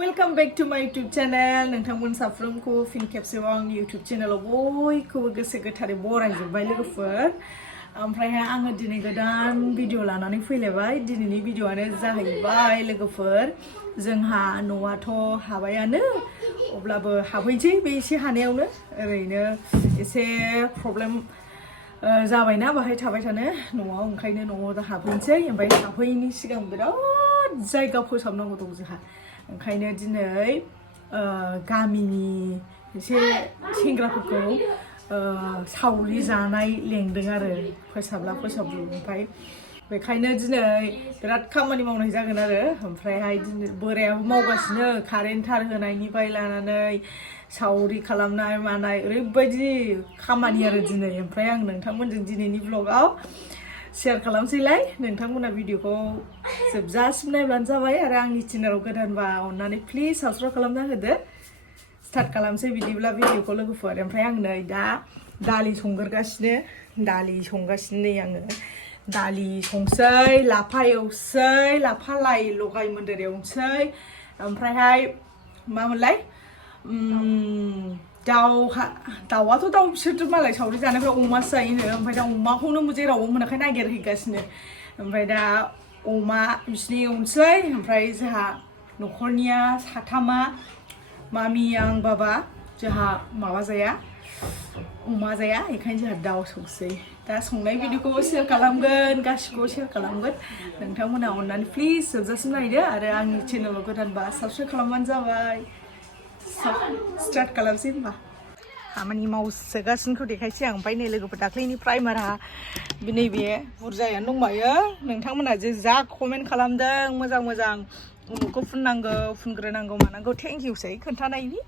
Welcome back to my YouTube channel. नोंथांमोन साफ्रोमखौ फिन खेबसेबाव आंनि YouTube चेनेलाव बयखौबो गोसो गोथारै बरायजोबबाय लोगोफोर। ओमफ्रायहाय आङो दिनै गोदान भिडिअ लानानै फैलायबाय। दिनैनि भिडिअआनो जाहैबाय लोगोफोर जोंहा न'आथ' हाबायानो अब्लाबो हाबहैनोसै बे एसे हानायावनो ओरैनो एसे प्रब्लेम जाबायना बाहाय थाबाय थानो न'आव ओंखायनो न'आव दा हाबहैनोसै ओमफ्राय हाबहैयैनि सिगां बिराद जायगा फोसाबनांगौ दं जोंहा ओंखायनो दिनै गामिनि एसे सेंग्राफोरखौ सावरि जानाय लेंदों आरो फोसाबला फोसाबलु ओमफ्राय बेखायनो दिनै बिराद खामानि मावनाय जागोन आरो ओमफ्रायहाय दिनै बोरायाबो मावगासिनो कारेन्ट थार होनायनिफ्राय लानानै सावरि खालामनाय मानाय ओरैबायदि खामानि आरो दिनै ओमफ्राय आं नोंथांमोनजों दिनैनि ब्लगाव शेयार खालामसैलाय नोंथांमोना भिडिअखौ जोबजासिम नायब्लानो जाबाय आरो आंनि चेनेलाव गोदानबा अननानै प्लिज साबस्क्राइब खालामना होदो स्टार्ट खालामसै बिदिब्ला भिडिअखौ लोगोफोर ओमफ्राय आं नै दा दालि संगासिनो नै आङो दालि संसै लाफा एवसै लाफा लाइ लगाय मोन्देर एवसै ओमफ्रायहाय मामोनलाय दाउआथ' दाउ बिसोरथ' मालाय सावरि जानायफ्रा अमासो जायोनो ओमफ्राय दा अमाखौनो जेरावबो मोनाखै नागिरहैगासिनो ओमफ्राय दा अमा बिसिनि एवनोसै ओमफ्राय जोंहा न'खरनिया साथामा मामि आं बाबा जोंहा माबा जाया अमा जाया बेखायनो जोंहा दाउ संसै दा संनाय भिडिअखौबो शेयार खालामगोन गासिखौबो शेयार खालामगोन नोंथांमोना अननानै प्लिज जोबजासिम नायदो आरो आंनि चेनेलाव गोदानबा साबस्क्राइब खालामबानो जाबाय स्टार्ट खालामसै होनबा खामानि मावसोगासिनोखौ देखायसै आं ओमफ्राय नै लोगोफोर दाख्लैनि प्राइमारा नैबे बुरजायानो दंबायो नोंथांमोना जे जा कमेन्ट खालामदों मोजां मोजां उमुखौ फुननांगौ फुनग्रोनांगौ मानांगौ थेंक इउसै खोन्थानायनि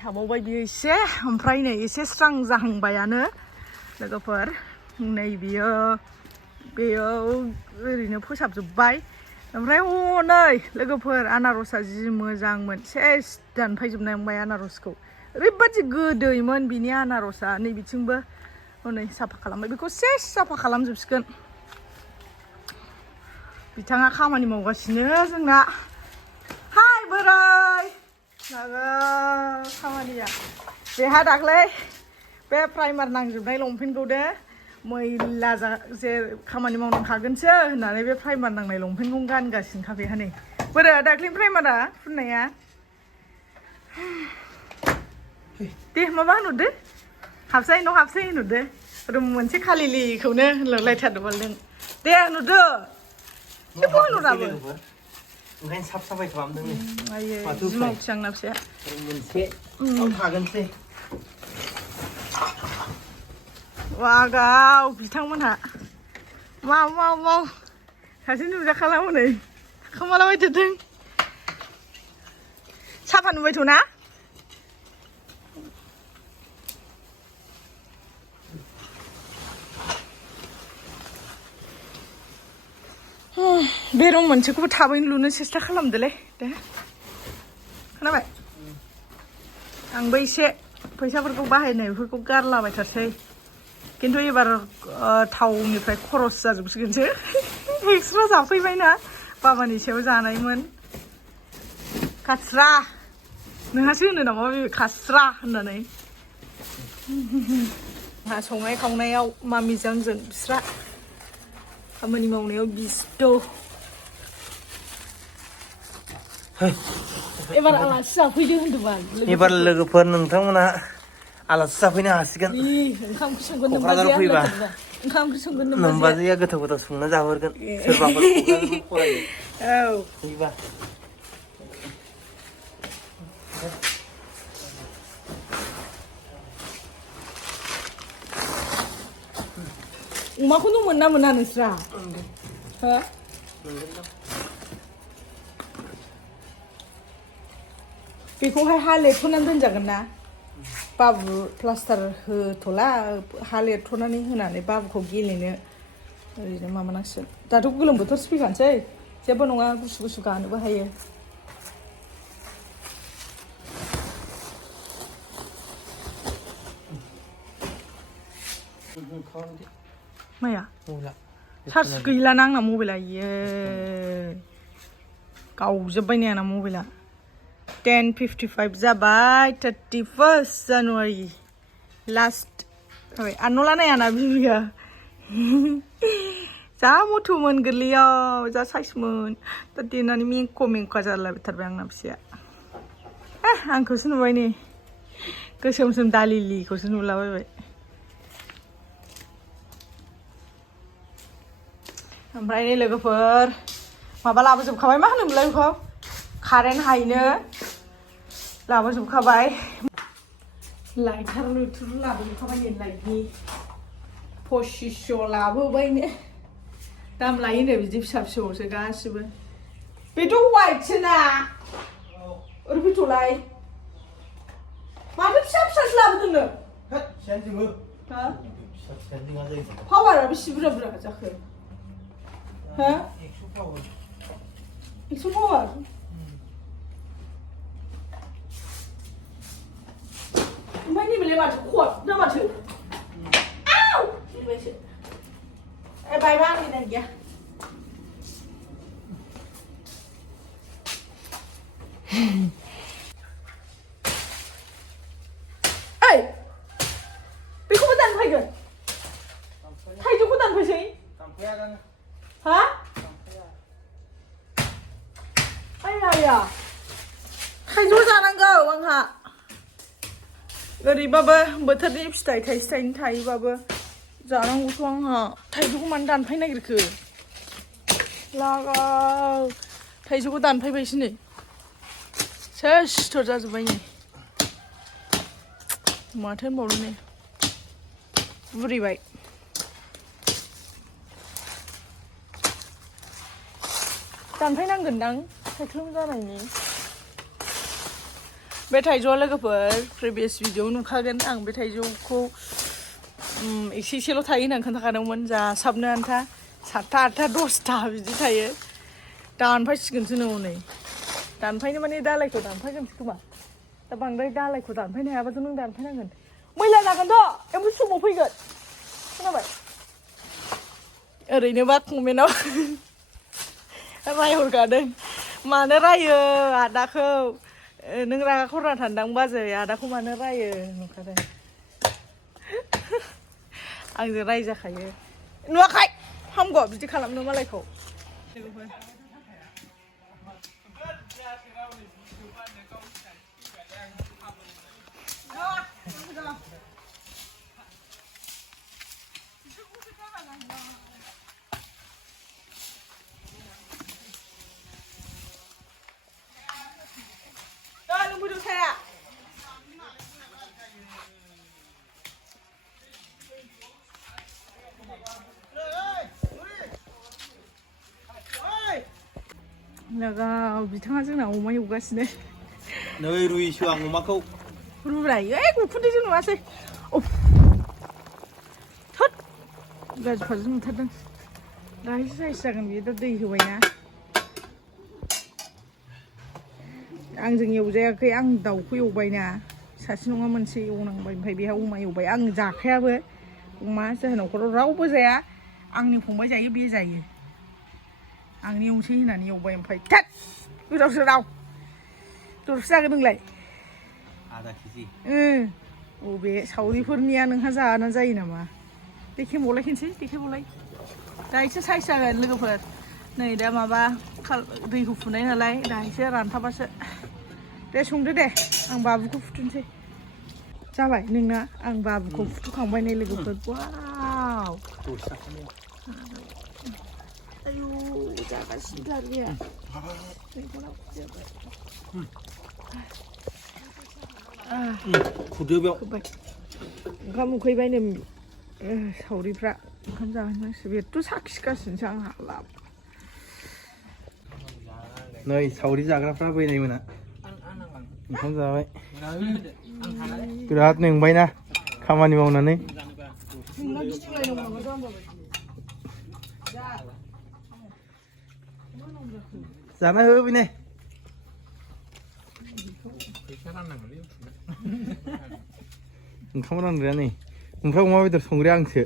थाबावबाय बियो एसे ओमफ्राय नै एसे स्रां जाहांबायानो लोगोफोर नै बेयो ओरैनो फोसाबजोब्बाय ओमफ्राय नै लोगोफोर आनारसआ जि मोजांमोन सेस दानफायजोबनांबाय आनारसखौ ओरैबादि गोदैमोन बिनि आनारसआ नै बिथिंबो हनै साफा खालामबाय बेखौ सेस साफा खालामजोबसिगोन बिथाङा खामानि मावगासिनो जोंना हाय बोराय खामानिया बेहा दाख्लै बे प्राइमार नांजोबनाय लंपेन्टखौ दे मैला जे खामानि मावनांखागोनसो होननानै बे प्राइमार नांनाय लंपेन्टखौ गानगासिनोखा बेहा नै बोरो दाख्लै प्राइमारा फुननाया दे माबा होनहरदो हाबसै न' हाबसै होनहरदो रुम मोनसे खालिलिखौनो होनलायथारदोंमोन नों दे होनहरदो बेखौ होनहराबो ओंखायनो साफ साफाय खालामदों नै आयो मावथि आंना फिसाया मोनसे थागोनसै वागाव बिथांमोनहा माव सासे नुजा खालामो नै थाखोमालाबाय थादों साफा नुबायथ' ना बे रुम मोनसेखौबो थाबैनो लुनो सेस्था खालामदोलै दे खोनाबाय आंबो एसे फैसाफोरखौ बाहायनायफोरखौ गारलाबायथारसै खिन्थु एबार थावनिफ्राय खरस जाजोबसिगोनसो एक्सट्रा जाफैबायना बाबानि सायाव जानायमोन खास्रा नोंहासो होनो नामा बे खास्रा होननानै आंहा संनाय खावनायाव मामिजों जों बिस्रा खामानि मावनायाव बिस्थ' एबार आलासि जाफैदो होनदोंमोन एबार लोगोफोर नोंथांमोना आलासि जाफैनो हासिगोन ओंखाम ओंख्रि संगोन क'क्राझार फैबा ओंखाम ओंख्रि संगोन नोमबाजैया गोथाव गोथाव संना जाहोगोन सोरबाफोर क'क्राझाराव फरायो औ फैबा अमाखौनो मोना मोना नोंस्रा हो बेखौहाय हा लेरथ'नानै दोनजागोन ना बाबु प्लास्टार होथ'ला हा लेरथ'नानै होनानै बाबुखौ गेलेनो ओरैनो माबानांसिगोन दाथ' गोलोम बोथोरसो फैखानोसै जेबो नङा गुसु गुसु गानोबो हायो माया चार्ज गैलाना आंना मबाइला इयो गावजोब्बाय नै आंना मबाइला 10:55 जाबाय 31st January last आनला नायाना बिबिया जा मुथुमोन गोरलैयाव जा साइसमोन दा देनानै मेंखा जालायथारबाय आंना फिसाया आंखौसो नुबाय नै गोसोमसोम दालिलिखौसो नुलाबायबाय ओमफ्राय नै लोगोफोर माबा लाबोजोबखाबाय मा होनोमोनलाय बेखौ कारेन्ट हायनो लाबोजोबखाबाय लाइटार लुथुर लाबोजोबखाबाय नै लाइटनि 2500 लाबोबायनो दाम लायोनो बिदि फिसा फिसौसो गासिबो बेथ' वाइटसो ना ओरै फैथ'लाय माथो फिसा फिसासो लाबोदोंनो हा पावारा बेसे बुरजा बुरजा जाखो हा 100 पावार ओमफ्राय नैबेलाय माथो खट ना माथो आव बिबायसो बायबा आंनि नाय गैया ओइ बेखौबो दानफायगोन थाइजौखौ दानफायसै हा आया थाइजौ जानांगौ आंहा ओरैबाबो बोथोरनि फिथाइ थाइसे थाइनै थायोबाबो जानांगौथ' आंहा थाइजौखौ मानो दानफायनो नागिरखो लागाव थाइजौखौ दानफायबायसो नै सेस सिथर जाजोब्बाय नै माथो होनबावनो नै बुरिबाय दानफायनांगोनदां सायख्लुम जानायनि बे थाइजौआ लोगोफोर प्रिभियास भिडिअआव नुखागोन आं बे थाइजौखौ एसे एसेल' थायो होननानै खोन्थाखादोंमोन जासाबनो आन्था 7टा 8टा 10टा बिदि थायो दानफायसिगोनसो नौ नै दानफायनो माने दालायखौ दानफायगोनसो खोमा दा बांद्राय दालायखौ दानफायनो हायाबाथ' नों दानफायनांगोन मैला जागोनथ' एम्फौ समाव फैगोन खोनाबाय ओरैनोबा कमेन्टआव रायहरखादों मानो रायो आदाखौ नों रागा खरना थांदां बाजै आदाखौ मानो रायो नुखादों आंजों रायजाखायो नुवाखै हामगौ बिदि खालामनो मालायखौ लागाव बिथाङा जोंना अमा एवगासिनो नै रुइसो आं अमाखौ रुरायो उखुन्दैजों नुवासै थोद गाज्रि फाज्रि नुथारदों दाहायसो साइस जागोन बियो दा दै होबायना आंजों एवजायाखै आं दाउखौ एवबायना सासे नङा मोनसे एवनांबाय ओमफ्राय बेहा अमा एवबाय आं जाखायाबो अमा जोंहा न'खराव रावबो जाया आंनि फंबाय जायो बे जायो आंनि एवनोसै होननानै एवबाय ओमफ्राय थोद गोदावसो राव दरसो जागोन नोंलाय आधा केजि बबे सावरिफोरनिया नोंहा जाना जायो नामा देखेबावलाय खिनसै देखेबावलाय दा एसे साइस जागोन लोगोफोर नै दा माबा दैखौ फुनाय नालाय दा एसे रानथाबासो दे संदो दे आं बाबुखौ फुथुनोसै जाबाय नोंना आं बाबुखौ फुथुखांबाय नै लोगोफोर वाव आयु जागासिनो थारबिया खुदो बेयाव ओंखाम उखैबायनो सावरिफ्रा ओंखाम जाहोनांसो बेथ' साखिगासिनोसो आं हाला नै सावरि जाग्राफ्रा बैनाय मोना ओंखाम जाबाय बिराद मेंबायना खामानि मावनानै जाना हो बिने ओंखाम रानग्राया नै ओमफ्राय अमा बेदर संग्राया आंसो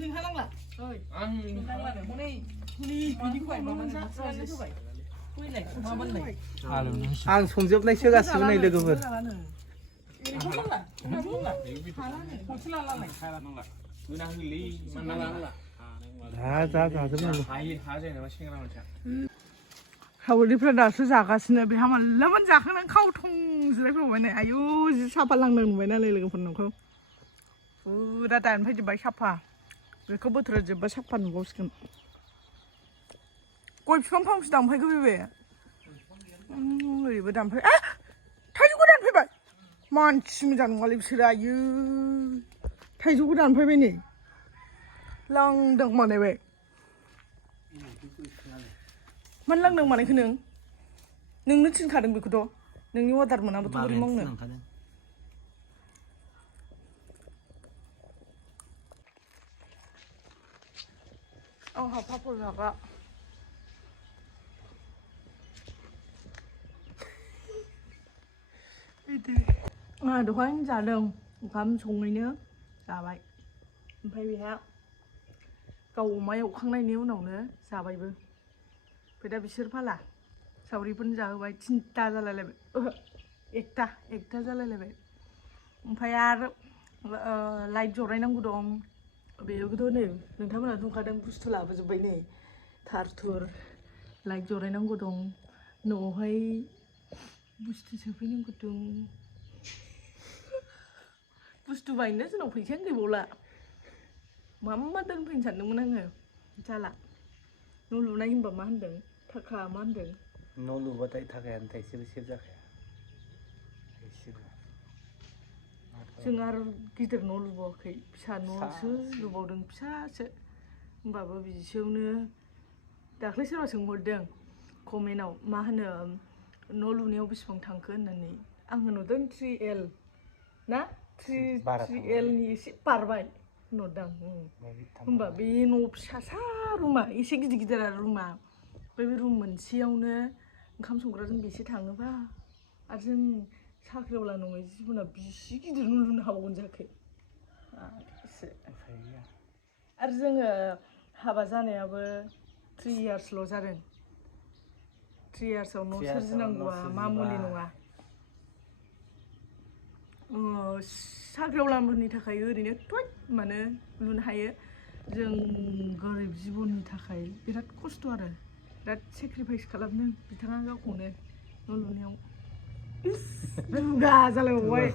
नोंहा नांला आं नांला हनै बिदिखौ आं संजोबनायसो गासिबो नै लोगोफोर जा जाजोबनांगौ सावरिफ्रा दासो जागासिनो बेहा मालामोन जाखांनानै खावथं जिरायफैबाय नै आयु जि साफा लांदों नुबाय नालाय लोगोफोर न'खौ फुरा दानफैजोब्बाय साफा बेखौ बोथोरा जोब्बा साफा नुबावसिगोन गय बिफां फांसे दानफैखो बे ओरैबो दानफै थाइजौखौ दानफैबाय मानसि मोजां नङालै बिसोरो आयु थाइजौखौ दानफैबाय नै लांदां मानायबाय मानो लांदां मानायखो नोंनो थिनखादों बेखौथ' नोंनि अर्डार मोनाबाथ' बोरै मावनो आंहा पापर जाग्रा आंहा दहायनो जादों ओंखाम सङैनो जाबाय ओमफ्राय बेहा गाव अमा एवखांनायनि उनावनो जाबायबो ओमफ्राय दा बिसोर फाला सावरिफोरनो जाहोबाय 3टा जालायलायबाय 1टा जालायलायबाय ओमफ्राय आरो लाइट जरायनांगौ दं बेखौथ' नै नोंथांमोनहा नुखादों बुस्थु लाबोजोब्बाय नै थार थुर लाइट जरायनांगौ दं न'आवहाय बुस्थु सोफैनांगौ दं बुस्थु बायनो जोंनाव फैसायानो गैबावला मा दोनफैनो सानदोंमोन आङो जाला न' लुनाय होनबा मा होनदों थाखा मा होनदों न' लुबाथाय थाखायानो थाइसेबो सेभ जाखाया जों आरो गिदिर न' लुबावाखै फिसा न'सो लुबावदों फिसासो होमबाबो बिदिसोयावनो दाख्लै सोरबा सोंहरदों कमेन्टआव मा होनो न' लुनायाव बेसेबां थांखो होननानै आं होनहरदों 3L ना 3L नि एसे बारबाय होनहरदां होमबा बे न' फिसासा रुमा एसे गिदिर आरो रुमा ओमफ्राय बे रुम मोनसेयावनो ओंखाम संग्राजों बेसे थाङोबा आरो जों साख्रिआवला नङै जिबना बेसे गिदिर न' लुनो हाबावगोन जाखो आरो जोङो हाबा जानायाबो 3 इयार्सल' जादों 3 इयार्सआव न' सोरजिनांगौआ मामुलि नङा साख्रिआवलाफोरनि थाखाय ओरैनो मानो लुनो हायो जों गोरिब जिबननि थाखाय बिराद खस्थ' आरो बिराद सेक्रिफाइस खालामदों बिथाङा गावखौनो न' लुनायाव दुगा जालायबावबाय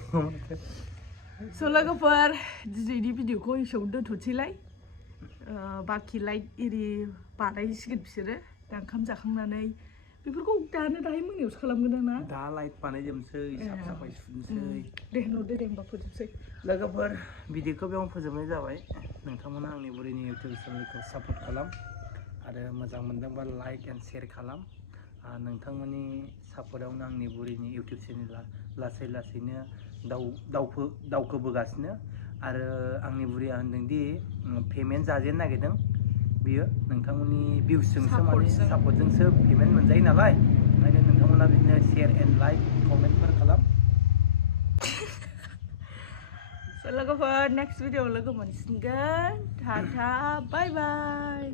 स' लोगोफोर दिनैनि भिडिअखौ एसेयावनो दोनथ'नोसैलाय बाखि लाइट एरि बानायसिगोन बिसोरो दा ओंखाम जाखांनानै बेफोरखौ दाहाय मोनायावसो खालामगोन आं ना दा लाइट बानायजोबनोसै साफ साफाय सुनोसै दे होमबा फोजोबसै लोगोफोर भिडिअखौ बेयावनो फोजोबनाय जाबाय नोंथांमोना आंनि बुरिनि इउटुब चेनेलखौ सापर्ट खालाम आरो मोजां मोनदोंबा लाइक एन्ड शेयार खालाम नोंथांमोननि सापर्टआवनो आंनि बुरिनि इउटुब चेनेला लासै लासैनो दावखोबोगासिनो आरो आंनि बुरिया होनदोंदि पेमेन्ट जाजेननो नागिरदों बियो नोंथांमोननि भिउसजोंसो माने सापर्टजोंसो पेमेन्ट मोनजायो नालाय ओंखायनो नोंथांमोना बिदिनो शेयार एन्ड लाइक कमेन्टफोर खालाम लोगोफोर नेक्स्ट भिडिअ लोगो मोनसिगोन टाटा बाय बाय